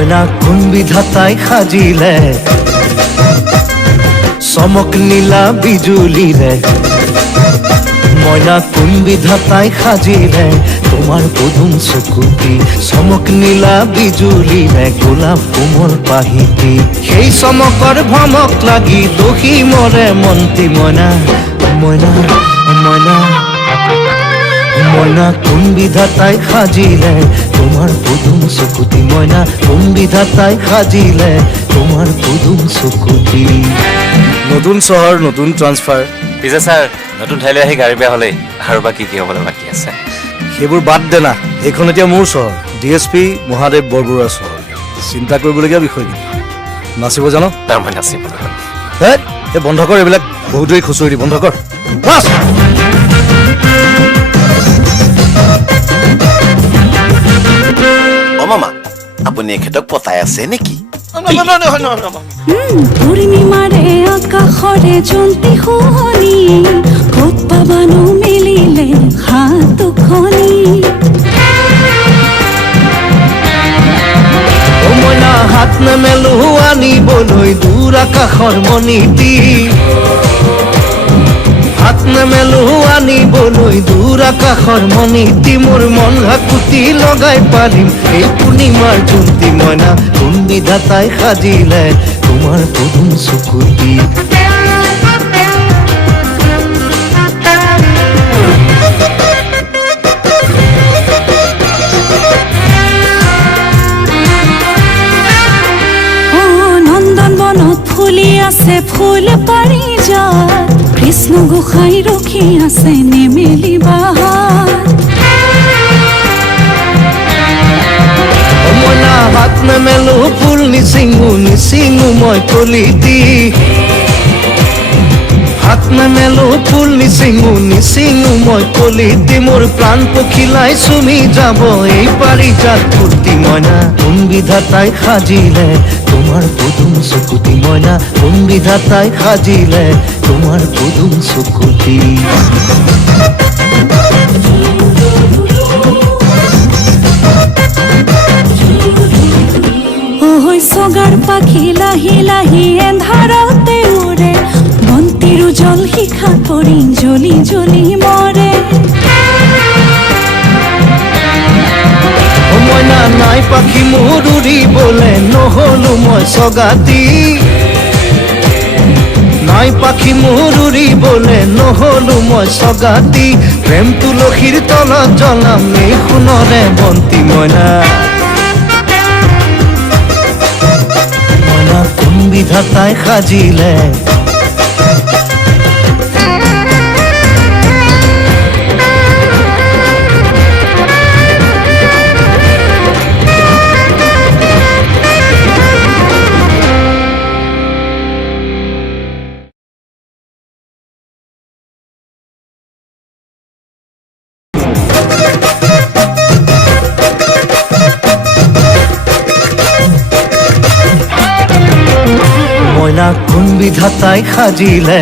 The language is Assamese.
মইনা কোন বিধাতাই সাজিলে চমক নীলা বিজুলিৰে মইনা কোন বিধাতাই সাজিলে তোমাৰ পদুম চকুতি চমক নীলা বিজুলিৰে গোলাপ কোমল পাহিতি সেই চমকৰ ভমক লাগি দোষী মৰে মন্তি মইনা মইনা মইনা মইনা কোন বিধাতাই সাজিলে তোমাৰ পদুম চকুতি মইনা কোন বিধাতাই সাজিলে তোমাৰ পদুম চকুতি নতুন চহৰ নতুন ট্ৰান্সফাৰ পিছে স্যাৰ নতুন ঠাইলৈ আহি গাড়ী বেয়া হ'লেই আৰু বাকী কি হ'বলৈ বাকী আছে সেইবোৰ বাদ দে না এইখন এতিয়া মোৰ চহৰ DSP মহাদেৱ বৰবৰুৱা চহৰ চিন্তা কৰিবলগীয়া বিষয় কি নাচিব জানো তাৰ মই নাচিব হে এই বন্ধ কৰ এইবিলাক বহুত দেৰি খুচৰি দি বন্ধ কৰ বাছ অ মামা আপুনি এখেতক পতাই আছে নেকি পূৰ্ণিমাৰে আকাশৰে জন্তি শুৱনি ক'ত পাবানো মেলিলে হাতখনি মইনা হাত নেমেলো আনিবলৈ দূৰ আকাশৰ মণিটি হাত নেমেলো আনিবলৈ দূৰ আকাশৰ মণিটি মোৰ মন হাকুতি লগাই পাৰিম এই পূৰ্ণিমাৰ জোনটি মইনা কোন বিধাতাই সাজিলে তোমাৰ পদুম চকুতি নন্দন বনত ফুলি আছে ফুল পাৰিজাত কৃষ্ণ গোসাঁই ৰখি আছে নেমেলি বাহাত মইনা হাত নেমেলো ফুল নিচিঙো মই কলিটি হাত নেমেলো ফুল নিচিঙো মই কলিটি মোৰ প্ৰাণ পখিলাই চুমি যাব এই পাৰিজাত ফুটি মইনা কোন বিধাতাই সাজিলে তোমাৰ পদুম চকুতি মইনা কোন বিধাতাই সাজিলে তোমাৰ পদুম চকুতি চগাৰ পাখি লাহি লাহি এন্ধাৰতে উৰে বন্তিৰো জল শিখা পৰি জ্বলি জ্বলি মৰে মইনা নাই পাখি মোৰ উৰিবলে নহলো মই চগাতি নাই পাখি মোৰ উৰিবলে নহলো মই চগাতি প্ৰেম তুলসীৰ তলত জ্বলাম এই সোণৰে বন্তি মইনা মইনা কোন বিধাতাই সাজিলে মইনা কোন বিধাতাই সাজিলে